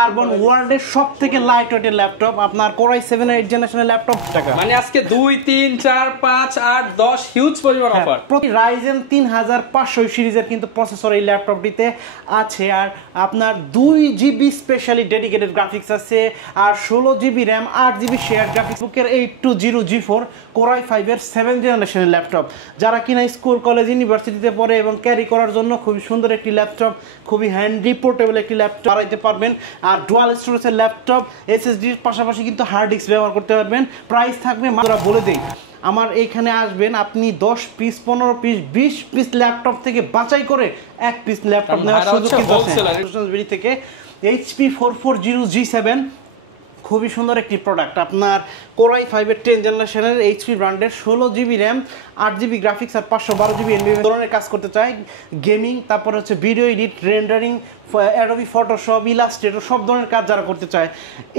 Carbon ওয়ার্ল্ডের সবথেকে light ওয়েটের ল্যাপটপ আপনার কোরাই 7 8 জেনারেশনের ল্যাপটপ টাকা মানে আজকে 2 3 4 5 8 10 হিউজ পরিমাণ অফার। প্রতি Ryzen 3500 সিরিজের কিন্তু প্রসেসর এই ল্যাপটপটিতে আছে। আর আপনার 2 জিবি স্পেশালি ডেডিকেটেড গ্রাফিক্স আছে, আর 16 GB RAM, 8 GB share graphics. বুকের 820 G4 কোরাই 5 এর 7 জেনারেশনের ল্যাপটপ, যারা কিনা স্কুল কলেজ ইউনিভার্সিটিতে পড়ে এবং ক্যারি করার জন্য খুবই সুন্দর একটি ল্যাপটপ, খুবই হ্যান্ডি পোর্টেবল একটি ল্যাপটপ চালাতে পারবেন। আর ডুয়াল স্টোরেজের ল্যাপটপ, এসএসডির পাশাপাশি কিন্তু হার্ড ডিস্ক ব্যবহার করতে পারবেন। প্রাইস থাকবে মাত্র বলে দেই, আমার এইখানে আসবেন আপনি 10 পিস 15 পিস 20 পিস ল্যাপটপ থেকে বাছাই করে এক পিস ল্যাপটপ নেওয়ার সুযোগ কিন্তু আছে থেকে। HP 440 G7 খুবই সুন্দর একটি প্রোডাক্ট, আপনার কোরাই 5 এর 10 জেনারেশনের HP ব্র্যান্ডের 16 জিবি র্যাম, 8 জিবি গ্রাফিক্স আর 512 জিবি NVMe ধরনের কাজ করতে চায়। গেমিং, তারপর হচ্ছে video edit, rendering, Adobe Photoshop, Illustrator সব ধরনের কাজ যারা করতে চায়।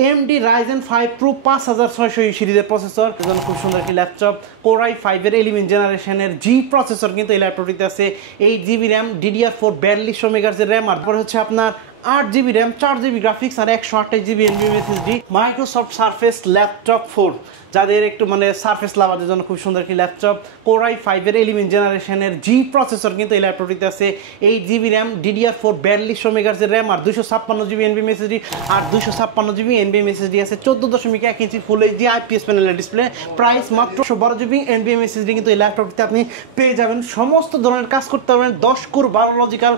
AMD Ryzen 5 Pro 5600 সিরিজের প্রসেসর, এজন্য খুব সুন্দর একটি ল্যাপটপ। কোরাই 5 এর 11 জেনারেশনের G প্রসেসর কিন্তু এই ল্যাপটপটিতে আছে। 8 জিবি র্যাম, DDR4 4200 মেগাহার্জের র্যাম, আর তারপর হচ্ছে আপনার 8 জিবি র্যাম, 4 জিবি গ্রাফিক্স আর 128 GB NVMe SSD। Microsoft surface laptop 4, যাদের একটু মানে সারফেস লাভারদের জন্য খুব সুন্দর একটি ল্যাপটপ। কোরাই 5 এর 11 জেনারেশনের G প্রসেসর কিন্তু এই ল্যাপটপটিতে আছে। 8 জিবি র্যাম, DDR4 4200 মেগাহার্জের র্যাম, আর 256 জিবি NVMe SSD, আর 256 জিবি NVMe SSD আছে। 14.1 ইঞ্চি ফুল এইচডি IPS প্যানেলের ডিসপ্লে। প্রাইস মাত্র 12 জিবি NVMe SSD কিন্তু এই ল্যাপটপটিতে আপনি পেয়ে যাবেন। সমস্ত ধরনের কাজ করতে পারবেন। 10 কোর 12 লজিক্যাল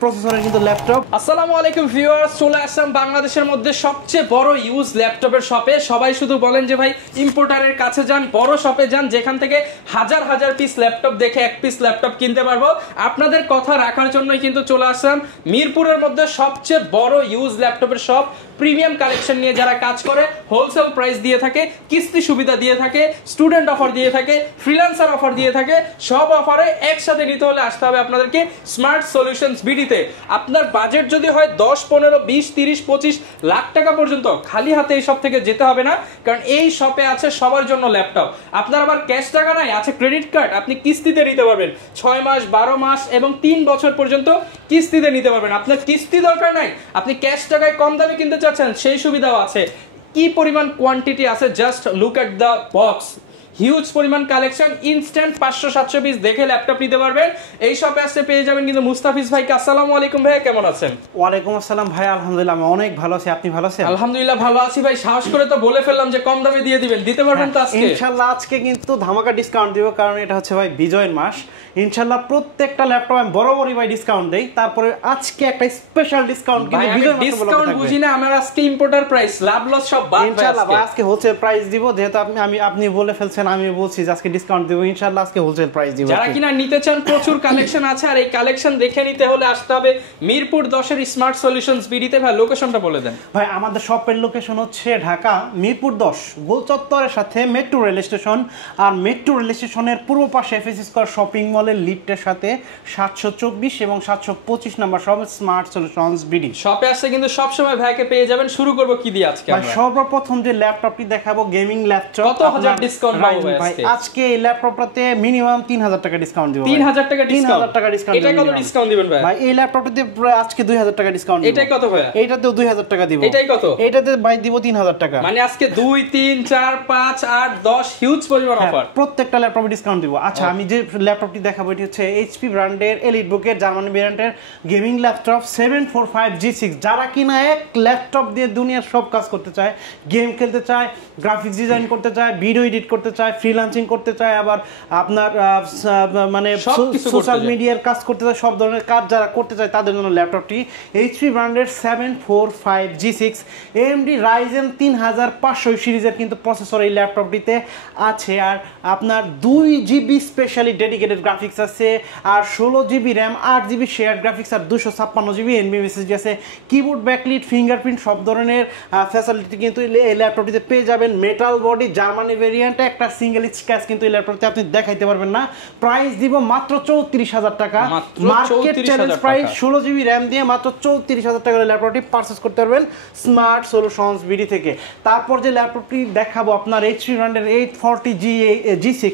প্রসেসরের কিন্তু ল্যাপটপ। আসসালামু আলাইকুম ভিউয়ার্স, চলে আসলাম বাংলাদেশের মধ্যে সবচেয়ে বড় ইউজ ল্যাপটপের শপে। সবাই শুধু বলেন যে ভাই ইম্পোর্টারের কাছে যান, বড় শপে যান, যেখান থেকে হাজার হাজার পিস ল্যাপটপ দেখে এক পিস ল্যাপটপ কিনতে পারবো। আপনাদের কথা রাখার জন্যই কিন্তু চলে আসলাম মিরপুরের মধ্যে সবচেয়ে বড় ইউজ ল্যাপটপের শপ। প্রিমিয়াম কালেকশন নিয়ে যারা কাজ করে, হোলসেল প্রাইস দিয়ে থাকে, কিস্তি সুবিধা দিয়ে থাকে, স্টুডেন্ট অফার দিয়ে থাকে, ফ্রিল্যান্সার অফার দিয়ে থাকে। সব অফারে একসাথে নিতে হলে আসতে হবে আপনাদেরকে স্মার্ট সলিউশনস বিডিতে। আপনার বাজেট যদি হয় 10 15 20 30 25 লাখ টাকা পর্যন্ত, খালি হাতে এই শপ থেকে যেতে হবে না, কারণ এই শপে আছে সবার জন্য ল্যাপটপ। আপনার আবার ক্যাশ টাকা নাই, আছে ক্রেডিট কার্ড, আপনি কিস্তিতে নিতে পারবেন। 6 মাস 12 মাস এবং 3 বছর পর্যন্ত কিস্তিতে নিতে পারবেন। আপনার কিস্তি দরকার নাই, আপনি ক্যাশ টাকায় কম দামে কিনতে চাচ্ছেন, সেই সুবিধাও আছে। কি পরিমাণ কোয়ান্টিটি আছে, just look at the box. Huge পরিমাণ কালেকশন, ইনস্ট্যান্ট 500-700 পিস দেখে ল্যাপটপ নিতে পারবেন। এই শপে আসতে পেয়ে যাবেন কিন্তু মুস্তাফিজ ভাইকে। আসসালামু আলাইকুম ভাই, কেমন আছেন? ওয়ালাইকুম আসসালাম ভাই, আলহামদুলিল্লাহ আমি অনেক ভালো আছি। আপনি ভালো আছেন? আলহামদুলিল্লাহ ভালো আছি ভাই। সাহস করে তো বলে ফেললাম যে কম দামে দিয়ে দিবেন, দিতে পারবেন তো আজকে? ইনশাআল্লাহ আজকে কিন্তু ধামাকা ডিসকাউন্ট দিব, কারণ এটা হচ্ছে ভাই বিজয়ের মাস। ইনশাআল্লাহ প্রত্যেকটা ল্যাপটপ আমি বরাবরই ভাই ডিসকাউন্ট দেই, তারপরে আজকে একটা স্পেশাল ডিসকাউন্ট কিন্তু বিজয়ের মাসে ডিসকাউন্ট বুঝি না, আমার আজকে ইম্পোর্টার প্রাইস, লাভ লস সব বাদ। ইনশাআল্লাহ আজকে হোলসেল প্রাইস দিব, যেহেতু আপনি বলে ফেলছেন, আমি বলছি যে আজকে ডিসকাউন্ট দেব। ইনশাআল্লাহ আজকে হোলসেল প্রাইস দিব। যারা কিনা নিতে চান, প্রচুর কালেকশন আছে, আর এই কালেকশন দেখে নিতে হলে আসতে হবে মিরপুর 10 এর স্মার্ট সলিউশনস বিডিতে। ভাই লোকেশনটা বলে দেন। ভাই আমাদের শপের লোকেশন হচ্ছে ঢাকা মিরপুর 10 গোল চত্বরের সাথে মেট্রো রেল স্টেশন, আর মেট্রো রেল স্টেশনের পূর্ব পাশে এফএস স্কয়ার শপিং মলের লিফটের সাথে 724 এবং 725 number shop smart solutions BD. শপে আসলে কিন্তু সব সময় ভাইকে পেয়ে যাবেন। শুরু করব কি দিয়ে আজকে আমরা? সর্বপ্রথম যে ল্যাপটপটি দেখাবো গেমিং ল্যাপটপ। কত হাজার ডিসকাউন্ট পাবো ভাই আজকে এই ল্যাপটপটাতে মিনিমাম 3000 টাকা ডিসকাউন্ট দিব। 3000 টাকা ডিসকাউন্ট? 3000 টাকা ডিসকাউন্ট। এটা কত ডিসকাউন্ট দিবেন ভাই? ভাই এই ল্যাপটপটাতে আজকে 2000 টাকা ডিসকাউন্ট দিব। এটাই কত ভাই? এইটাতেও 2000 টাকা দিব। এটাই কত? এটাতে ভাই দিব 3000 টাকা। মানে আজকে 2 3 4 5 8 10 হিউজ পরিমাণ অফার। প্রত্যেকটা ল্যাপটপে ডিসকাউন্ট দিব। আচ্ছা আমি যে ল্যাপটপটি দেখাবো এটি হচ্ছে HP ব্র্যান্ডের এলিট বুকের জার্মানি ভেরিয়েন্টের গেমিং ল্যাপটপ 745 G6। যারা কিনা এক ল্যাপটপ দিয়ে দুনিয়ার সব কাজ করতে চায়, গেম খেলতে চায়, গ্রাফিক্স ডিজাইন করতে চায়, ভিডিও এডিট করতে চায়, ফ্রিল্যান্সিং করতে চায়, আবার আপনার মানে সোশ্যাল মিডিয়ার কাজ করতে চায়, সব ধরনের কাজ যারা করতে চায় তাদের জন্য ল্যাপটপটি HP ব্র্যান্ডের 745 G6। AMD Ryzen 3500 সিরিজের কিন্তু প্রসেসর এই ল্যাপটপটিতে আছে। আর আপনার 2 জিবি স্পেশালি ডেডিকেটেড গ্রাফিক্স আছে, আর 16 GB RAM, 8 GB share graphics, আর 256 জিবি NVMe SSD আছে। কিবোর্ড, ব্যাকলিট, ফিঙ্গারপ্রিন্ট সব ধরনের ফ্যাসিলিটি কিন্তু এই ল্যাপটপটিতে পেয়ে যাবেন। মেটাল বডি জার্মানি ভেরিয়েন্টে একটা সিঙ্গেল স্ক্র্যাচ কিন্তু এই ল্যাপটপটিতে আপনি দেখাইতে পারবেন না। প্রাইস দিব মাত্র 34000 টাকা। Market challenge price 16 GB RAM দিয়ে মাত্র 34000 টাকার ল্যাপটপটি পারচেজ করতে পারবেন স্মার্ট সলিউশনস বিডি থেকে। তারপর যে ল্যাপটপটি দেখাবো আপনার HP ব্র্যান্ডের 840 G6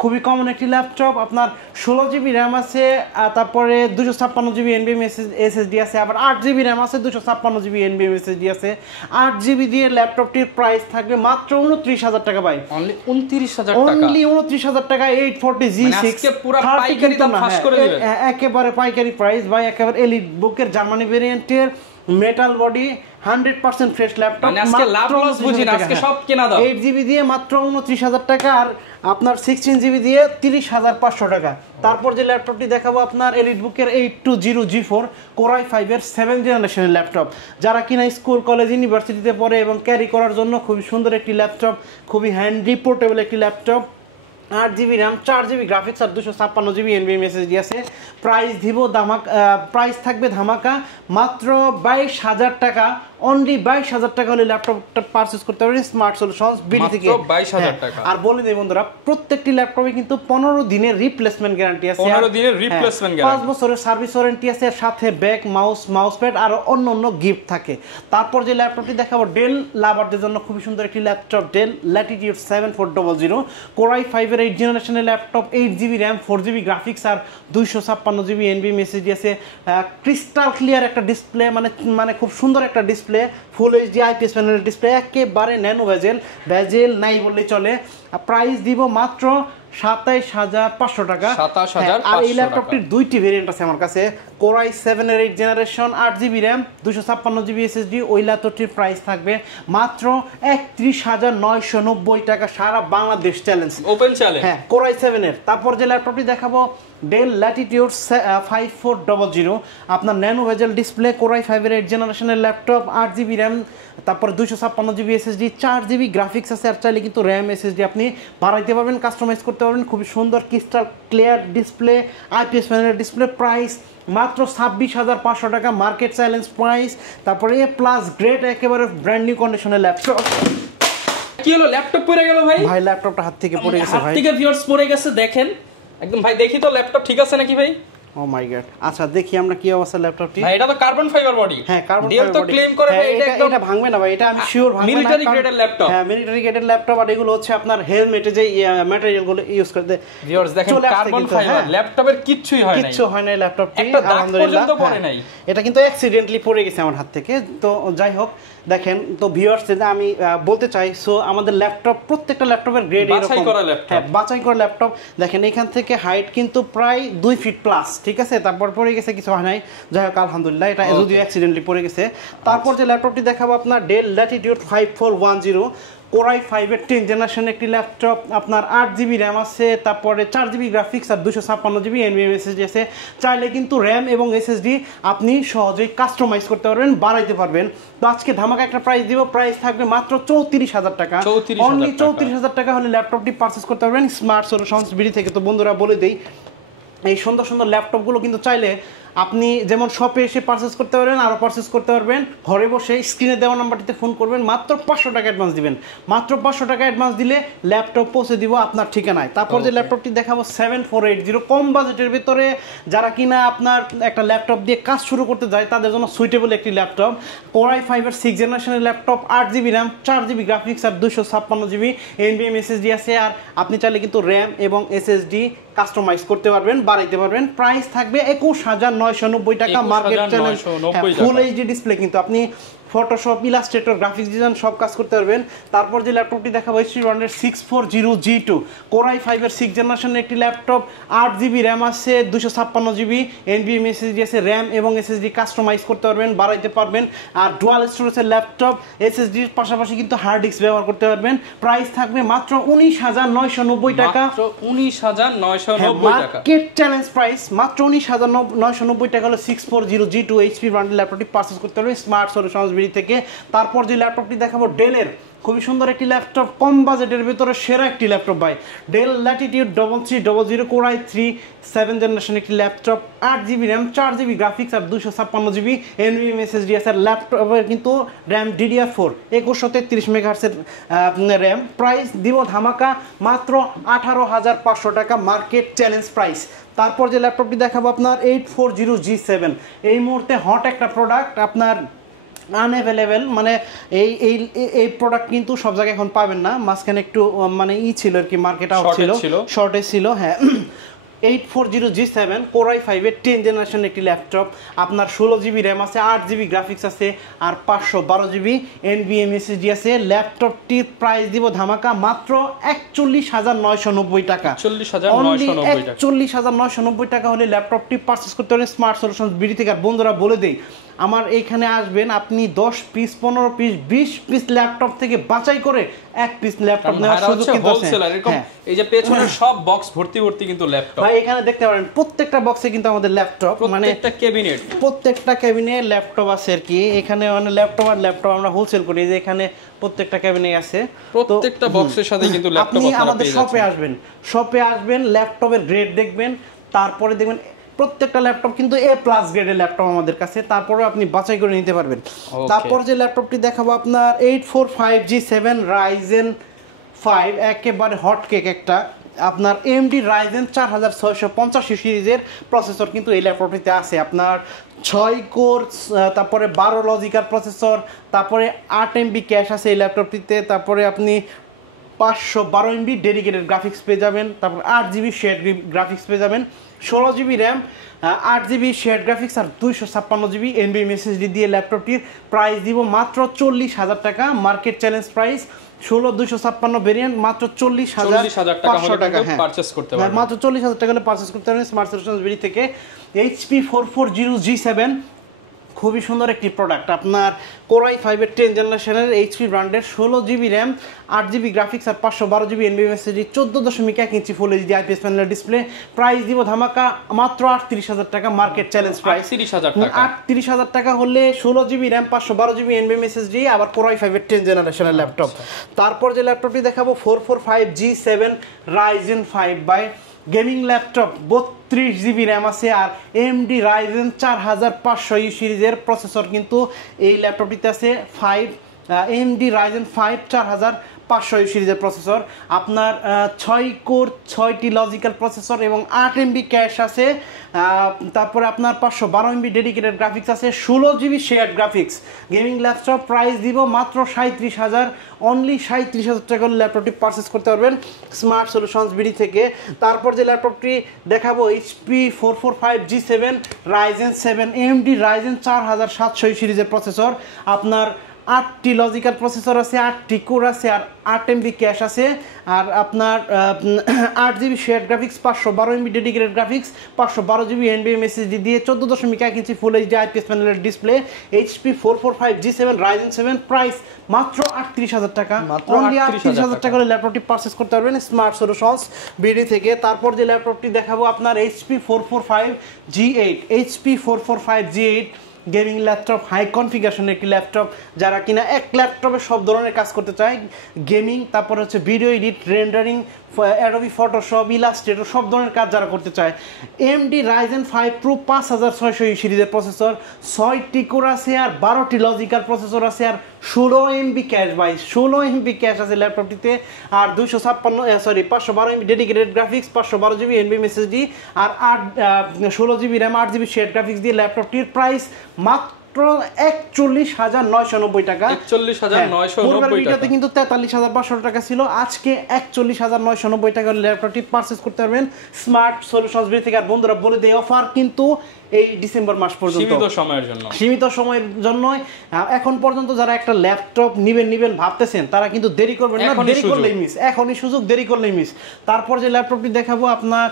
খুবই কমন একটি ল্যাপটপ। আপনার 16GB র্যাম আছে, তারপরে 256GB NVMe SSD আছে, আবার 8GB র্যাম আছে, 256GB NVMe SSD আছে। 8GB দিয়ে ল্যাপটপটির প্রাইস থাকবে মাত্র 29,000 টাকা ভাই। অনলি 29,000 টাকা, অনলি 29,000 টাকা। 840G6 আজকে পুরো পাইকারি দাম ফাঁস করে দিবেন। একেবারে পাইকারি প্রাইস ভাই, একেবারে এলিট বুকের জার্মানি ভেরিয়েন্টের মেটাল বডি 100% ফ্রেশ ল্যাপটপ। মানে আজকে লাভ লস বুঝি না, আজকে সব কেনা দাও। 8GB দিয়ে মাত্র 29,000 টাকা, আর আপনার 16GB দিয়ে 30,500 টাকা। তারপর যে ল্যাপটপটি দেখাবো আপনার এলিট বুকের 8200G4 Core i5 এর 7th জেনারেশনের ল্যাপটপ। যারা কিনা স্কুল কলেজ ইউনিভার্সিটিতে পড়ে এবং ক্যারি করার জন্য খুবই সুন্দর একটি ল্যাপটপ, খুবই হ্যান্ডি পোর্টেবল একটি laptop. 8GB RAM, 4GB graphics আর 256GB NVMe SSD আছে। প্রাইস থাকবে ধামাকা মাত্র 22,000 টাকা। অনলি 22,000 টাকা হলে ল্যাপটপটা পারচেজ করতে পারবেন স্মার্ট সলিউশনস বিডি থেকে। 22,000 টাকা। আর বলে দেই বন্ধুরা, প্রত্যেকটি ল্যাপটপে কিন্তু 15 দিনের রিপ্লেসমেন্ট গ্যারান্টি আছে। 15 দিনের রিপ্লেসমেন্ট গ্যারান্টি, 5 বছরের সার্ভিস ওয়ারেন্টি আছে, সাথে ব্যাক মাউস প্যাড আর অন্য গিফট থাকে। তারপর যে ল্যাপটপটি দেখাবো ডেল লাভারদের জন্য খুবই সুন্দর একটি laptop, del Latitude 7400 Core i5 এর 8th জেনারেশনের laptop. 8GB RAM, 4GB graphics আর 256GB NVMe SSD আছে। ক্রিস্টাল ক্লিয়ার একটা ডিসপ্লে, মানে খুব সুন্দর একটা ডিসপ্লে, ফুল এইচডি আইপিএস প্যানেলের ডিসপ্লে, একেবারে ন্যানো ভেজেল নাই বললেই চলে। প্রাইস দিব মাত্র 27,500 টাকা। আর এই ল্যাপটপটির দুইটি ভেরিয়েন্ট আছে আমার কাছে। Core i7 এর 8th generation, 8GB RAM, 256GB SSD। ওই ল্যাপটপটির প্রাইস থাকবে মাত্র 31,990 টাকা, সারা বাংলাদেশ চ্যালেঞ্জ, ওপেন চ্যালেঞ্জ। হ্যাঁ, Core i7 এর। তারপর যে ল্যাপটপটি দেখাবো ডেল ল্যাটিটিউড 5400, আপনার nano bezel display, Core i5 এর 8th জেনারেশনের ল্যাপটপ, 8GB র্যাম, তারপর 256GB SSD, 4GB গ্রাফিক্স আছে। আর চাইলে কিন্তু র্যাম SSD আপনি বাড়াইতে পারবেন, কাস্টমাইজ করতে পারবেন। খুবই সুন্দর ক্রিস্টাল ক্লিয়ার ডিসপ্লে, আইপিএস প্যানেলের ডিসপ্লে। প্রাইস মাত্র 26,500 টাকা, মার্কেট চ্যালেঞ্জ প্রাইস। তারপরে প্লাস গ্রেড, একেবারে ব্র্যান্ড নিউ কন্ডিশনের ল্যাপটপ। কি হলো, ল্যাপটপ পড়ে গেল ভাই? ভাই ল্যাপটপটা হাত থেকে পড়ে গেছে ভাই, হাত থেকে ভিউয়ার্স পড়ে গেছে, দেখেন একদম। ভাই দেখি তো ল্যাপটপ ঠিক আছে নাকি ভাই? ও মাই গড। আচ্ছা দেখি আমরা কি অবস্থা ল্যাপটপটি। ভাই এটা তো কার্বন ফাইবার বডি। হ্যাঁ, কার্বন ফাইবার বডি। তো ক্লেম করে ভাই এটা ভাঙবে না ভাই, এটা আমি শিওর ভাঙবে না। মিলিটারি গ্রেডের ল্যাপটপ। হ্যাঁ, মিলিটারি গ্রেডের ল্যাপটপ। আর এগুলো হচ্ছে আপনার হেলমেটে যে ম্যাটেরিয়াল গুলো ইউজ করতে। ভিউয়ার্স দেখেন, কার্বন ফাইবার ল্যাপটপের কিচ্ছুই হয় নাই, কিচ্ছু হয় নাই ল্যাপটপটি, আলহামদুলিল্লাহ। পড়ে নাই, এটা কিন্তু অ্যাক্সিডেন্টালি পড়ে গেছে আমার হাত থেকে। তো যাই হোক, দেখেন তো ভিউয়ার্স, আমি বলতে চাই, সো আমাদের ল্যাপটপ, প্রত্যেকটা ল্যাপটপের গ্রেড এরকম, হ্যাঁ বাছাই করা ল্যাপটপ। দেখেন এখান থেকে হাইট কিন্তু প্রায় 2 ফিট প্লাস, ঠিক আছে। তারপর পড়ে গেছে, কিছু হয় নাই, যাই হোক আলহামদুলিল্লাহ, এটা যদিও অ্যাক্সিডেন্টালি পড়ে গেছে। তারপর যে ল্যাপটপটি দেখাবো আপনার ডেল ল্যাটিটিউড 5410 Core i5 এর 10th জেনারেশন একটি ল্যাপটপ। আপনার 8GB র্যাম আছে, তারপরে 4GB গ্রাফিক্স আর 256GB NVMe SSD আছে। চাইলে কিন্তু র্যাম এবং এসএসডি আপনি সহজেই কাস্টমাইজ করতে পারবেন, বাড়াইতে পারবেন। তো আজকে ধামাকা একটা প্রাইস দিব, প্রাইস থাকবে মাত্র 34,000 টাকা। অনলি 34,000 টাকা হলে ল্যাপটপটি পারচেজ করতে পারবেন স্মার্ট সলিউশনস বিডি থেকে। তো বন্ধুরা বলে দেই, এই সুন্দর সুন্দর ল্যাপটপগুলো কিন্তু চাইলে আপনি যেমন শপে এসে পারচেজ করতে পারবেন, আরও পারচেজ করতে পারবেন ঘরে বসে। স্ক্রিনে দেওয়া নাম্বারটিতে ফোন করবেন, মাত্র 500 টাকা অ্যাডভান্স দিবেন। মাত্র 500 টাকা অ্যাডভান্স দিলে ল্যাপটপ পৌঁছে দিব আপনার ঠিকানায়। তারপর যে ল্যাপটপটি দেখাবো 7480, কম বাজেটের ভিতরে যারা কিনা আপনার একটা ল্যাপটপ দিয়ে কাজ শুরু করতে যায় তাদের জন্য সুইটেবল একটি ল্যাপটপ। Core i5 এর 6th জেনারেশনের laptop, 8GB RAM, 4GB graphics আর 256GB NVMe SSD আছে। আর আপনি চাইলে কিন্তু র্যাম এবং এসএসডি কাস্টমাইজ করতে পারবেন, বাড়াইতে পারবেন। প্রাইস থাকবে 21,990 টাকা, market challenge. Full HD display, কিন্তু আপনি ফটোশপ, ইলাস্ট্রেটর, গ্রাফিক্স ডিজাইন সব কাজ করতে পারবেন। তারপর যে ল্যাপটপটি দেখাবো HP ব্র্যান্ডের 6400G2 Core i5 এর 6th জেনারেশনের একটি ল্যাপটপ, 8GB র্যাম আছে, 256GB NVMe SSD আছে। র্যাম এবং এসএসডি কাস্টমাইজ করতে পারবেন, বাড়াইতে পারবেন। আর ডুয়াল স্টোরেজের ল্যাপটপ, এসএসডির পাশাপাশি কিন্তু হার্ড ডিস্ক ব্যবহার করতে পারবেন। প্রাইস থাকবে মাত্র 19,990 টাকা, 19,990 টাকা, মার্কেট চ্যালেঞ্জ প্রাইস। মাত্র 19,990 টাকা হলে 6400G2 HP ব্র্যান্ডের ল্যাপটপটি পারচেজ করতে পারবেন স্মার্ট সলিউশনস বিডি থেকে। তারপর যে ল্যাপটপটি দেখাবো ডেলের খুবই সুন্দর একটি ল্যাপটপ, কম বাজেটের ভিতরে সেরা একটি ল্যাপটপ ভাই, Dell Latitude 3300 Core i3 7th generation একটি laptop, 8GB RAM, 4GB graphics আর 256GB NVMe SSD আছে। ল্যাপটপের কিন্তু র্যাম DDR4 2133 মেগাহার্টজের র্যাম। প্রাইস দিব ধামাকা মাত্র 18,500 টাকা, মার্কেট চ্যালেঞ্জ প্রাইস। তারপর যে ল্যাপটপটি দেখাবো আপনার 840G7, এই মুহূর্তে হট একটা প্রোডাক্ট। আপনার আনঅ্যাভেলেবেল, মানে এই এই এই প্রোডাক্ট কিন্তু সব জায়গায় এখন পাবেন না। মাঝখানে একটু মানে ছিল আর কি, মার্কেট আউট ছিল, শর্টেজ ছিল। হ্যাঁ, 840G7 Core i5-এর 10 জেনারেশন একটি ল্যাপটপ। আপনার 16GB র্যাম আছে, 8GB গ্রাফিক্স আছে, আর 512GB NVMe SSD আছে। ল্যাপটপটির প্রাইস দিব ধামাকা মাত্র 41,990 টাকা। 41,990 টাকা হলে ল্যাপটপটি পারচেস করতে পারেন স্মার্ট সলিউশনস বিডি থেকে। আর বন্ধুরা বলে দেই, আমার এইখানে আসবেন, আপনি 10 পিস 15 পিস 20 পিস ল্যাপটপ থেকে বাছাই করে এক পিস ল্যাপটপ নেওয়ার সুযোগ কিন্তু আছে। এই যে পেছনের সব বক্স ভর্তি ভর্তি কিন্তু ল্যাপটপ ভাই, এখানে দেখতে পারেন প্রত্যেকটা বক্সে কিন্তু আমাদের ল্যাপটপ, মানে প্রত্যেকটা ক্যাবিনে ল্যাপটপ আছে আর কি। এখানে মানে ল্যাপটপ আর ল্যাপটপ আমরা হোলসেল করি, যে এখানে প্রত্যেকটা ক্যাবিনে আছে, প্রত্যেকটা বক্সের সাথে কিন্তু ল্যাপটপ আপনি আমাদের শপে আসবেন, ল্যাপটপের গ্রেড দেখবেন, তারপরে দেখবেন প্রত্যেকটা ল্যাপটপ কিন্তু A+ গ্রেডের ল্যাপটপ আমাদের কাছে, তারপরে আপনি বাছাই করে নিতে পারবেন। তারপর যে ল্যাপটপটি দেখাবো আপনার 845G7 Ryzen 5, একেবারে হটকেক একটা। আপনার AMD Ryzen 4650 সিরিজের প্রসেসর কিন্তু এই ল্যাপটপটিতে আছে। আপনার 6 কোর, তারপরে 12 লজিক্যাল প্রসেসর, তারপরে 8 MB ক্যাশ আছে এই ল্যাপটপটিতে, তারপরে আপনি 512 MB ডেডিকেটেড গ্রাফিক্স পেয়ে যাবেন, তারপর 8GB শেয়ার গ্রাফিক্স পেয়ে যাবেন, 16GB RAM, 8GB share graphics আর 256GB NVMe SSD দিয়ে ল্যাপটপটির প্রাইস দিব মাত্র 40,000 টাকা। মার্কেট চ্যালেঞ্জ প্রাইস 16 ভেরিয়েন্ট মাত্র 40,500 টাকা পারচেজ করতে পারবেন। মাত্র 40,000 টাকা হলে পারচেজ করতে পারবেন স্মার্ট সলিউশনস বিডি থেকে। HP 440G7 খুবই সুন্দর একটি প্রোডাক্ট। আপনার Core i5-এর 10 জেনারেশনের HP ব্র্যান্ডের 16GB র্যাম, 8GB গ্রাফিক্স আর 512GB NVMe SSD, 14.1 inch full HD IPS প্যানেলের ডিসপ্লে। প্রাইস দিব ধামাকা মাত্র 38,000 টাকা। মার্কেট চ্যালেঞ্জ প্রাইস 38,000 টাকা হলে 16GB RAM, 512GB NVMe SSD, আবার Core i5-এর 10 জেনারেশনের ল্যাপটপ। তারপর যে ল্যাপটপটি দেখাবো 445G7 Ryzen 5 by gaming laptop, 32GB RAM আছে, আর AMD Ryzen 4500 সিরিজের প্রসেসর কিন্তু এই ল্যাপটপটিতে আছে। AMD Ryzen 5 4500 সিরিজের প্রসেসর। আপনার 6 কোর 6টি লজিক্যাল প্রসেসর এবং 8 MB ক্যাশ আছে। তারপরে আপনার 512 MB ডেডিকেটেড গ্রাফিক্স আছে, 16GB share graphics. Gaming laptop price দিব মাত্র 37,000, অনলি 37,000 টাকা ল্যাপটপটি পারচেস করতে পারবেন স্মার্ট সলিউশনস বিডি থেকে। তারপর যে ল্যাপটপটি দেখাবো HP 445G7 Ryzen 7 AMD Ryzen 4700 সিরিজের প্রসেসর। আপনার 8টি লজিক্যাল প্রসেসর আছে, 8টি কোর আছে, আর 8 MB ক্যাশ আছে, আর আপনার 8GB share graphics, 512 MB dedicated graphics, 512GB NVMe SSD দিয়ে 14.1 ইঞ্চি ফুল এইচডি IPS প্যানেলের display. HP 445G7 Ryzen 7 price মাত্র 38,000 টাকা। অনলি 38,000 টাকা হলে ল্যাপটপটি পারচেস করতে পারবেন স্মার্ট সলিউশনস বিডি থেকে। তারপর যে ল্যাপটপটি দেখাবো আপনার HP 445G8 HP 445G8 gaming laptop, high কনফিগারেশনের একটি ল্যাপটপ। যারা কিনা এক ল্যাপটপে সব ধরনের কাজ করতে চায়, গেমিং, তারপর হচ্ছে video edit, rendering, Adobe Photoshop, Illustrator, সব ধরনের কাজ যারা করতে চায়। AMD Ryzen 5 Pro 5600 সিরিজের প্রসেসর, 6টি কোর আছে, আর 12টি লজিক্যাল প্রসেসর আছে, আর 16 MB ক্যাশ, ভাই 16 MB ক্যাশ আছে ল্যাপটপটিতে, আর 512 MB dedicated graphics, 512GB NVMe SSD, আর 16GB RAM, 8GB share graphics দিয়ে ল্যাপটপটির প্রাইস মাত্র 41,990 টাকা। 41,990 টাকা কিন্তু 43,500 টাকা ছিল, আজকে 41,990 টাকা ল্যাপটপটি পারচেজ করতে পারবেন স্মার্ট সলিউশনস বিডি থেকে। আর বন্ধুরা বলে দেই, অফার কিন্তু এই ডিসেম্বর মাস পর্যন্ত, সীমিত সময়ের জন্য। এখন পর্যন্ত যারা একটা ল্যাপটপ নিবেন ভাবতেছেন, তারা কিন্তু দেরি করবেন না, দেরি করলেই মিস, এখনই সুযোগ, দেরি করলেই মিস। তারপর যে ল্যাপটপটি দেখাবো আপনার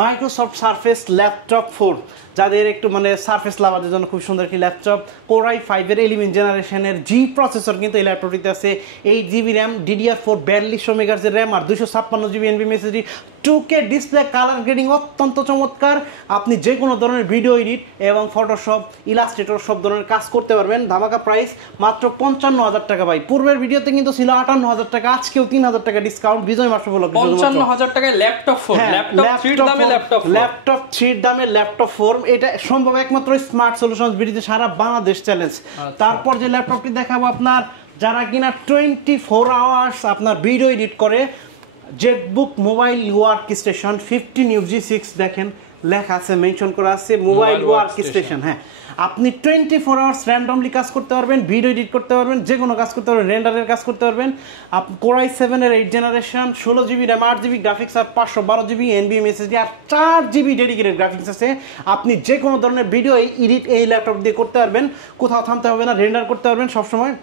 মাইক্রোসফট সারফেস ল্যাপটপ 4, যাদের একটু মানে সারফেস লাভারদের জন্য খুব সুন্দর একটি ল্যাপটপ। Core i5-এর 11 জেনারেশনের G প্রসেসর কিন্তু এই ল্যাপটপটিতে আছে, 8GB র্যাম, DDR4 4200 মেগাহার্জের র্যাম, আর 256GB NVMe SSD, 2K display, colour grading অত্যন্ত চমৎকার। আপনি যে কোনো ধরনের ভিডিও এডিট এবং ফটোশপ, ইলাস্ট্রেটর সব ধরনের কাজ করতে পারবেন। ধামাকা প্রাইস মাত্র 55,000 টাকা। ভাই পূর্বের ভিডিওতে কিন্তু ছিল 58,000 টাকা, আজকেও 3,000 টাকা ডিসকাউন্ট বিজয় মাস উপলক্ষে। 55,000 টাকায় ল্যাপটপ 4, ল্যাপটপ 3 দামে ল্যাপটপ 4, এটা সম্ভব একমাত্র স্মার্ট সলিউশনস বিডিতে, সারা বাংলাদেশ চ্যালেঞ্জ। তারপর যে ল্যাপটপটি দেখাবো আপনার যারা কিনা 24 আওয়ার্স আপনার ভিডিও এডিট করে, Jetbook mobile work station 15 UG6, দেখেন লেখা আছে, মেনশন করা আছে মোবাইল ওয়ার্ক স্টেশন। হ্যাঁ, আপনি 24 আওয়ার্স র্যান্ডমলি কাজ করতে পারবেন, ভিডিও এডিট করতে পারবেন, যে কোনো কাজ করতে পারবেন, রেন্ডারের কাজ করতে পারবেন। Core i7 এর 8 generation, 16GB RAM, 8GB graphics আর 512GB NVMe SSD আর 4GB ডেডিকেটেড গ্রাফিক্স আছে। আপনি যে কোনো ধরনের ভিডিও এডিট এই ল্যাপটপ দিয়ে করতে পারবেন, কোথাও থামতে হবে না, রেন্ডার করতে পারবেন সবসময়।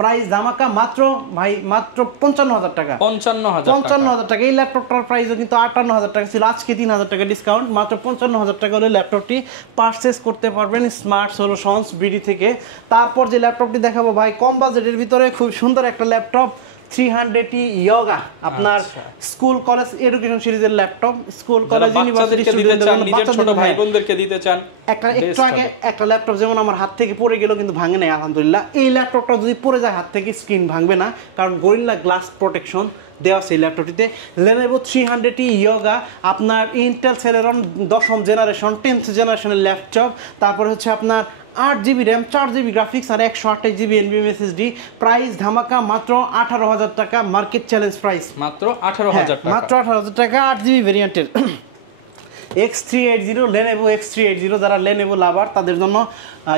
প্রাইস ধামাকা মাত্র ভাই মাত্র 55,000 টাকা। 55,000 টাকা। এই ল্যাপটপটার প্রাইসও কিন্তু 58,000 টাকা ছিল, আজকে 3,000 টাকা ডিসকাউন্ট, মাত্র 55,000 টাকা হলে ল্যাপটপটি পারচেস করতে পারবেন স্মার্ট সলিউশনস বিডি থেকে। তারপর যে ল্যাপটপটি দেখাবো ভাই কম বাজেটের ভিতরে খুব সুন্দর একটা ল্যাপটপ 300 ইয়োগা, আপনার স্কুল কলেজ এডুকেশন সিরিজের ল্যাপটপ, স্কুল কলেজ ইউনিভার্সিটি স্টুডেন্টদের ছোট ভাই বোনদেরকে দিতে চান। একটু আগে একটা ল্যাপটপ যেমন আমার হাত থেকে পড়ে গেল কিন্তু ভাঙে নাই আলহামদুলিল্লাহ। এই ল্যাপটপটা যদি পড়ে যায় হাত থেকে স্ক্রিন ভাঙবে না, কারণ গরিল্লা গ্লাস প্রোটেকশন দেওয়া আছে এই ল্যাপটপটিতে। Lenovo 300 ইয়োগা, আপনার ইন্টেল সেলেরন 10ম জেনারেশন 10th জেনারেশনের ল্যাপটপ। তারপরে হচ্ছে আপনার 8GB র্যাম, 4GB গ্রাফিক্স আর 128GB NVMe SSD। প্রাইস ধামাকা মাত্র 18,000 টাকা, মার্কেট চ্যালেঞ্জ প্রাইস মাত্র 18,000 টাকা। মাত্র 18,000 টাকা 8GB ভেরিয়েন্টের X380, Lenovo X380, যারা Lenovo লাভার তাদের জন্য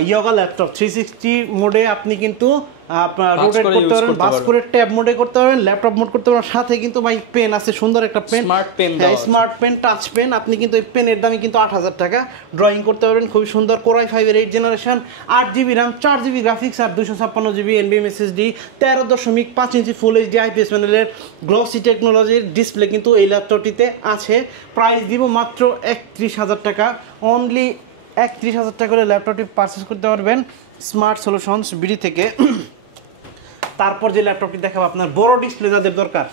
ইয়োগা ল্যাপটপ 360 মোডে আপনি কিন্তু আপনার রোটেট করতে পারবেন, বাস করে ট্যাব মোডে করতে পারবেন, ল্যাপটপ মোড করতে পারবেন। সাথে কিন্তু ভাই পেন আছে, সুন্দর একটা pen, smart pen, touch pen. আপনি কিন্তু এই পেনের দামই কিন্তু 8,000 টাকা। ড্রয়িং করতে পারবেন খুবই সুন্দর। Core i5 এর 8 generation, 8GB RAM, 4GB graphics আর 256GB NVMe SSD, 13.5 inch full HD IPS প্যানেলের গ্লসি টেকনোলজির ডিসপ্লে কিন্তু এই ল্যাপটপটিতে আছে। প্রাইস দিব মাত্র 31,000 টাকা। অনলি 31,000 টাকা করে ল্যাপটপটি পারচেস করতে পারবেন স্মার্ট সলিউশনস বিডি থেকে। তারপর যে ল্যাপটপটি দেখাবো আপনার বড় ডিসপ্লে যাদের দরকার,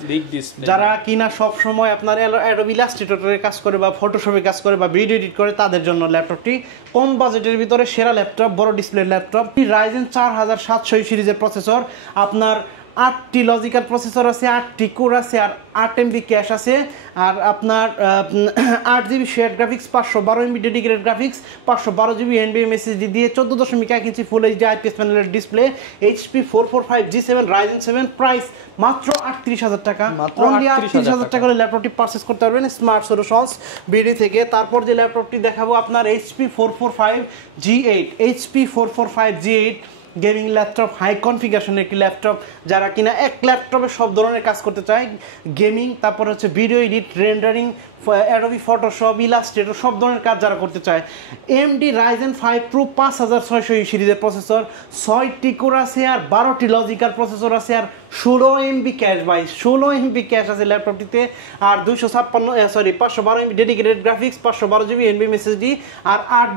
যারা কিনা সব সময় আপনার অ্যাডোবি ইলাস্ট্রেটরের কাজ করে বা ফটোশপে কাজ করে বা ভিডিও এডিট করে, তাদের জন্য ল্যাপটপটি কম বাজেটের ভিতরে সেরা ল্যাপটপ, বড় ডিসপ্লে ল্যাপটপ। Ryzen 4700 সিরিজের প্রসেসর, আপনার 8টি লজিক্যাল প্রসেসর আছে, 8টি কোর আছে আর 8 MB ক্যাশ আছে। আর আপনার 8GB share graphics, 512 MB dedicated graphics, 512GB NVMe SSD দিয়ে 14.1 ইঞ্চি ফুল এইচডি আইপিএস প্যানেলের display, HP 445 G7 Ryzen 7। Price মাত্র 38,000 টাকা। অনলি 38,000 টাকা করে ল্যাপটপটি পারচেস করতে পারবেন স্মার্ট সলিউশনস বিডি থেকে। তারপর যে ল্যাপটপটি দেখাবো আপনার HP 445 G8, HP 445 G8 gaming laptop, high কনফিগারেশনের একটি ল্যাপটপ। যারা কিনা এক ল্যাপটপে সব ধরনের কাজ করতে চায়, গেমিং, তারপর হচ্ছে video edit, rendering, Adobe Photoshop, Illustrator, সব ধরনের কাজ যারা করতে চায়। AMD Ryzen 5 Pro 5600 সিরিজের প্রসেসর, 6টি কোর আছে আর 12টি লজিক্যাল প্রসেসর আছে আর 16 MB ক্যাশ, ভাই 16 MB ক্যাশ আছে ল্যাপটপটিতে। আর 512 MB dedicated graphics, 512GB NVMe SSD আর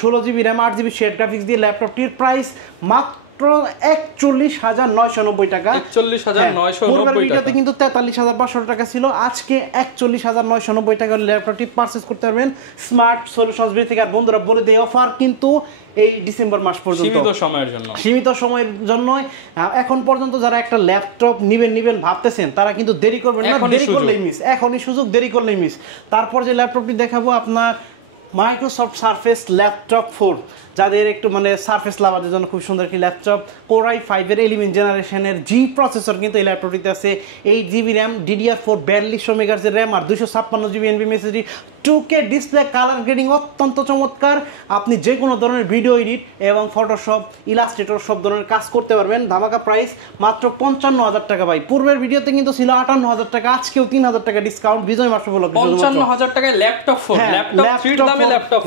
16GB RAM, 8GB share graphics দিয়ে ল্যাপটপটির প্রাইস মাত্র 41,990 টাকা। 41,990 টাকা কিন্তু 43,500 টাকা ছিল, আজকে 41,990 টাকা ল্যাপটপটি পারচেস করতে পারবেন স্মার্ট সলিউশনস বিডি থেকে। আর বন্ধুরা বলে দেই, অফার কিন্তু এই ডিসেম্বর মাস পর্যন্ত, সীমিত সময়ের জন্য। এখন পর্যন্ত যারা একটা ল্যাপটপ নিবেন ভাবতেছেন, তারা কিন্তু দেরি করবেন না, দেরি করলেই মিস, এখনই সুযোগ, দেরি করলেই মিস। তারপর যে ল্যাপটপটি দেখাবো আপনার মাইক্রোসফট সারফেস ল্যাপটপ 4, যাদের একটু মানে সারফেস লাভারদের জন্য খুব সুন্দর একটি ল্যাপটপ। Core i5 এর 11 জেনারেশনের G প্রসেসর কিন্তু এই ল্যাপটপটিতে আছে, 8GB RAM, DDR4 4200 megahertz RAM আর 256GB NVMe SSD, 2K display, colour grading অত্যন্ত চমৎকার। আপনি যে কোনো ধরনের ভিডিও এডিট এবং ফটোশপ, ইলাস্ট্রেটর সব ধরনের কাজ করতে পারবেন। ধামাকা প্রাইস মাত্র 55,000 টাকা। ভাই পূর্বের ভিডিওতে কিন্তু ছিল 58,000 টাকা, আজকেও 3,000 টাকা ডিসকাউন্ট বিজয় মাস উপলক্ষে। 55,000 টাকায় ল্যাপটপ 4,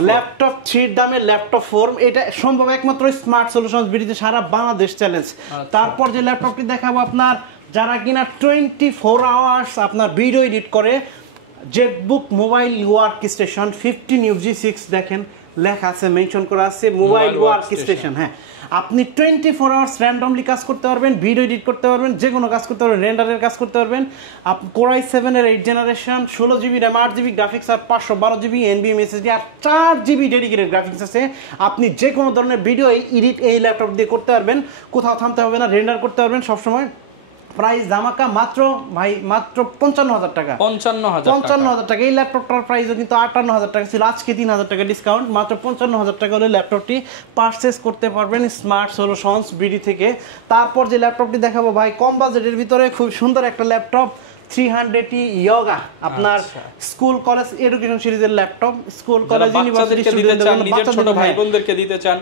ল্যাপটপ 3 দামে ল্যাপটপ 4। এটা সম্ভব একমাত্র স্মার্ট সলিউশনস বিডিতে, সারা বাংলাদেশ চ্যালেঞ্জ। তারপর যে ল্যাপটপটি দেখাবো আপনার যারা কিনা 24 আওয়ার্স আপনার ভিডিও এডিট করে, Jetbook mobile work station 15UG6, দেখেন লেখা আছে, মেনশন করা আছে মোবাইল ওয়ার্ক স্টেশন। হ্যাঁ, আপনি 24 আওয়ার্স র্যান্ডমলি কাজ করতে পারবেন, ভিডিও এডিট করতে পারবেন, যে কোনো কাজ করতে পারবেন, রেন্ডারের কাজ করতে পারবেন। Core i7 এর 8 generation, 16GB RAM, 8GB graphics আর 512GB NVMe SSD আর 4GB ডেডিকেটেড গ্রাফিক্স আছে। আপনি যে কোনো ধরনের ভিডিও এডিট এই ল্যাপটপ দিয়ে করতে পারবেন, কোথাও থামতে হবে না, রেন্ডার করতে পারবেন সবসময়। প্রাইস ধামাকা মাত্র ভাই মাত্র 55,000 টাকা। 55,000 টাকা। এই ল্যাপটপটার প্রাইসও কিন্তু 58,000 টাকা ছিল, আজকে 3,000 টাকা ডিসকাউন্ট, মাত্র 55,000 টাকা হলে ল্যাপটপটি পারচেস করতে পারবেন স্মার্ট সলিউশনস বিডি থেকে। তারপর যে ল্যাপটপটি দেখাবো ভাই কম বাজেটের ভিতরে খুব সুন্দর একটা ল্যাপটপ 300 ইয়োগা আপনার স্কুল কলেজ এডুকেশন সিরিজের ল্যাপটপ, স্কুল কলেজ ইউনিভার্সিটি স্টুডেন্টদের জন্য, নিজের ছোট ভাই বোনদেরকে দিতে চান।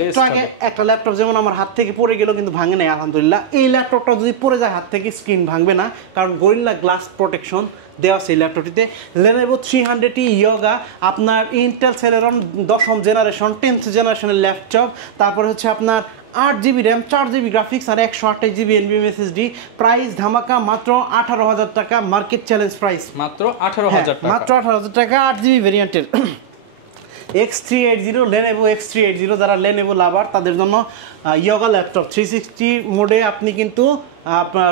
একটু আগে একটা ল্যাপটপ যেমন আমার হাত থেকে পড়ে গেল কিন্তু ভাঙে নাই আলহামদুলিল্লাহ। এই ল্যাপটপটা যদি পড়ে যায় হাত থেকে স্ক্রিন ভাঙবে না, কারণ গরিল্লা গ্লাস প্রোটেকশন দেওয়া আছে এই ল্যাপটপটিতে। Lenovo 300 ইয়োগা আপনার ইন্টেল সেলেরন 10ম জেনারেশন 10th জেনারেশনের ল্যাপটপ। তারপরে হচ্ছে আপনার 8GB র্যাম, 4GB গ্রাফিক্স আর 128GB NVMe SSD। প্রাইস ধামাকা মাত্র 18,000 টাকা, মার্কেট চ্যালেঞ্জ প্রাইস মাত্র 18,000 টাকা, মাত্র 18,000 টাকা 8GB ভেরিয়েন্টের X380 Lenovo X380। যারা Lenovo লাভার তাদের জন্য ইয়োগা ল্যাপটপ 360 মোডে আপনি কিন্তু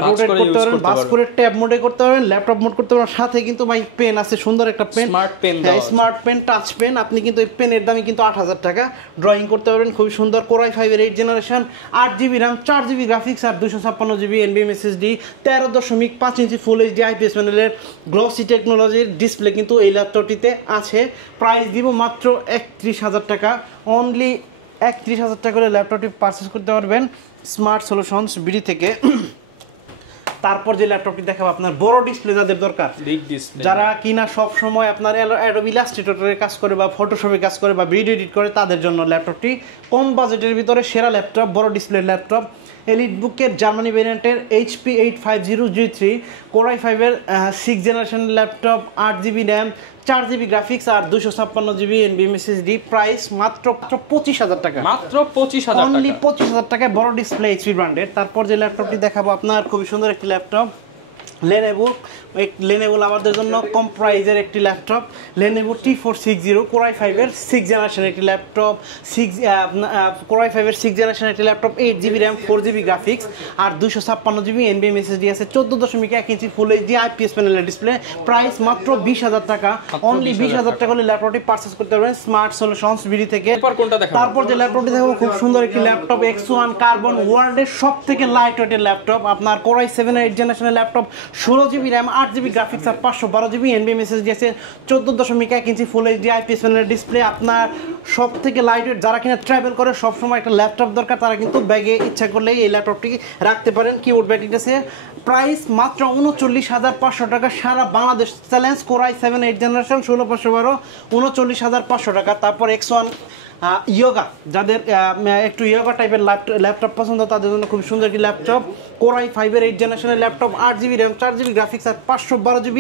রোটেট করতে পারবেন, বাস করে ট্যাব মোডে করতে পারবেন, ল্যাপটপ মোড করতে পারবেন। সাথে কিন্তু ভাই পেন আছে, সুন্দর একটা pen, smart pen, touch pen. আপনি কিন্তু এই পেনের দামই কিন্তু 8,000 টাকা। ড্রয়িং করতে পারবেন খুবই সুন্দর। Core i5 এর 8th generation, 8GB RAM, 4GB graphics আর 256GB NVMe SSD, 13.5 inch full HD IPS প্যানেলের গ্লসি টেকনোলজির ডিসপ্লে কিন্তু এই ল্যাপটপটিতে আছে। প্রাইস দিব মাত্র 31,000 টাকা। অনলি 31,000 টাকা করে ল্যাপটপটি পারচেস করতে পারবেন স্মার্ট সলিউশনস বিডি থেকে। তারপর যে ল্যাপটপটি দেখাবো আপনার বড় ডিসপ্লে যাদের দরকার, যারা কিনা সব সময় আপনার অ্যাডোবি ইলাস্ট্রেটরে কাজ করে বা ফটোশপে কাজ করে বা ভিডিও এডিট করে, তাদের জন্য ল্যাপটপটি কম বাজেটের ভিতরে সেরা ল্যাপটপ, বড় ডিসপ্লে ল্যাপটপ। এলিটবুকের জার্মানি ভেরিয়েন্টের HP 850G3 Core i5 এর 6th generation laptop, 8GB RAM, 4GB graphics আর 256GB NVMe SSD। প্রাইস মাত্র 25,000 টাকা, মাত্র 25,000 টাকা, অনলি 25,000 টাকায় বড় ডিসপ্লে HP ব্র্যান্ডের। তারপর যে ল্যাপটপটি দেখাবো আপনার খুবই সুন্দর একটি ল্যাপটপ, Lenovo লাভারদের জন্য কম প্রাইজের একটি laptop, Lenovo T460 Core i5 এর 6th জেনারেশন একটি ল্যাপটপ, Core i5 এর 6th জেনারেশন একটি laptop, 8GB RAM, 4GB graphics আর 256GB NVMe SSD আছে, 14.1 ইঞ্চি ফুল এইচডি IPS প্যানেলের ডিসপ্লে। প্রাইস মাত্র 20,000 টাকা, অনলি 20,000 টাকা হলে ল্যাপটপটি পারচেস করতে পারবেন স্মার্ট সলিউশনস বিডি থেকে। তারপর যে ল্যাপটপটি দেখাবো খুব সুন্দর একটি ল্যাপটপ, X1 কার্বন, ওয়ার্ল্ডের সবথেকে লাইট ওয়েটের ল্যাপটপ, আপনার Core i7 এর 8th জেনারেশনের laptop, 16GB RAM, 8GB graphics আর 512GB NVMe SSD আছে, 14.1 ইঞ্চি ফুল এইচডি IPS প্যানেলের ডিসপ্লে। আপনার সব থেকে লাইট ওয়েট, যারা কিনা ট্রাভেল করে সবসময় একটা ল্যাপটপ দরকার, তারা কিন্তু ব্যাগে ইচ্ছা করলেই এই ল্যাপটপটি রাখতে পারেন। কিবোর্ড ব্যাটারি আছে। প্রাইস মাত্র 39,500 টাকা, সারা Bangladesh challenge. Core i7 8th generation 16/512 39,500 টাকা। তারপর X1 ইয়োগা, যাদের একটু ইয়োগা টাইপের ল্যাপটপ পছন্দ তাদের জন্য খুব সুন্দর একটি ল্যাপটপ, Core i5 এর 8th জেনারেশনের laptop, 8GB RAM, 4GB graphics আর 512GB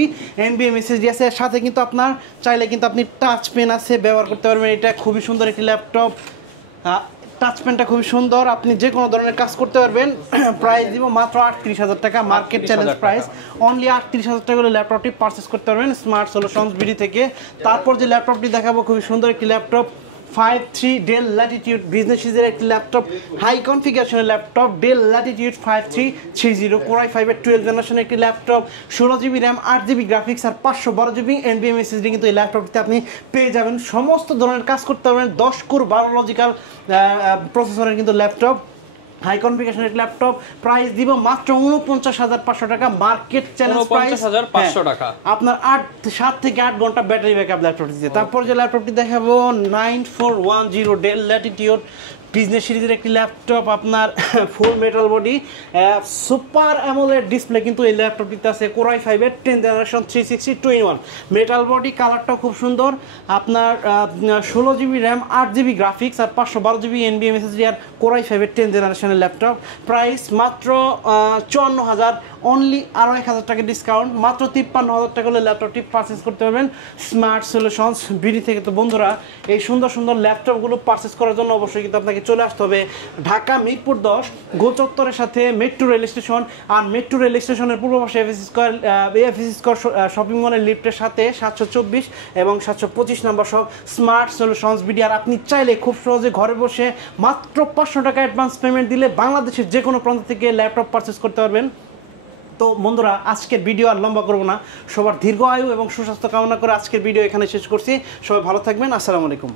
NVMe SSD আছে। সাথে কিন্তু আপনার চাইলে কিন্তু আপনি টাচ পেন আছে, ব্যবহার করতে পারবেন। এটা খুবই সুন্দর একটি ল্যাপটপ, টাচ পেনটা খুবই সুন্দর, আপনি যে কোনো ধরনের কাজ করতে পারবেন। প্রাইস দিব মাত্র 38,000 টাকা, মার্কেট চ্যালেঞ্জ প্রাইস। অনলি 38,000 টাকা করে ল্যাপটপটি পারচেস করতে পারবেন স্মার্ট সলিউশনস বিডি থেকে। তারপর যে ল্যাপটপটি দেখাবো খুবই সুন্দর একটি ল্যাপটপ, 53 Dell Latitude বিজনেস সিরিজের একটি ল্যাপটপ, হাই কনফিগারেশনের laptop, Dell Latitude 5330 Core i5 এর 12th জেনারেশনের একটি laptop, 16GB RAM, 8GB graphics আর 512GB NVMe SSD কিন্তু এই ল্যাপটপটিতে আপনি পেয়ে যাবেন। সমস্ত ধরনের কাজ করতে পারবেন, 10 কোর 12 লজিক্যাল প্রসেসরের কিন্তু ল্যাপটপ, হাই কনফিগারেশনের ল্যাপটপ। প্রাইস দিব মাত্র 49,500 টাকা, মার্কেট চ্যালেঞ্জ প্রাইস 49,500 টাকা। আপনার 7 থেকে 8 ঘন্টা ব্যাটারি ব্যাকআপ ল্যাপটপটি দিচ্ছে। তারপর যে ল্যাপটপটি দেখাবো 9410 Dell Latitude বিজনেস সিরিজের একটি ল্যাপটপ, আপনার ফুল metal body, super AMOLED display কিন্তু এই ল্যাপটপটিতে আছে। Core i5 এর 10th generation 360/2-in-1 metal body, কালারটাও খুব সুন্দর। আপনার 16GB র্যাম, 8GB গ্রাফিক্স আর 512GB NVMe SSD আর Core i5 এর 10th জেনারেশনের ল্যাপটপ। প্রাইস মাত্র 54,000, অনলি আরও 1,000 টাকা ডিসকাউন্ট, মাত্র 53,000 টাকা হলে ল্যাপটপটি পারচেস করতে পারবেন স্মার্ট সলিউশনস বিডি থেকে। তো বন্ধুরা, এই সুন্দর সুন্দর ল্যাপটপগুলো পারচেস করার জন্য অবশ্যই কিন্তু আপনাকে চলে আসতে হবে ঢাকা মিরপুর 10 গোল চত্বরের সাথে মেট্রো রেল স্টেশন, আর মেট্রো রেল স্টেশনের পূর্ব পাশে এফএসসি স্কয়ার শপিং মলের লিফটের সাথে 724 এবং 725 নম্বর সব স্মার্ট সলিউশনস বিডি। আর আপনি চাইলে খুব সহজে ঘরে বসে মাত্র 500 টাকা অ্যাডভান্স পেমেন্ট দিলে বাংলাদেশের যে কোনো প্রান্ত থেকে ল্যাপটপ পারচেস করতে পারবেন। তো বন্ধুরা, আজকের ভিডিও আর লম্বা করবো না, সবার দীর্ঘ আয়ু এবং সুস্বাস্থ্য কামনা করে আজকের ভিডিও এখানে শেষ করছি। সবাই ভালো থাকবেন, আসসালামু আলাইকুম।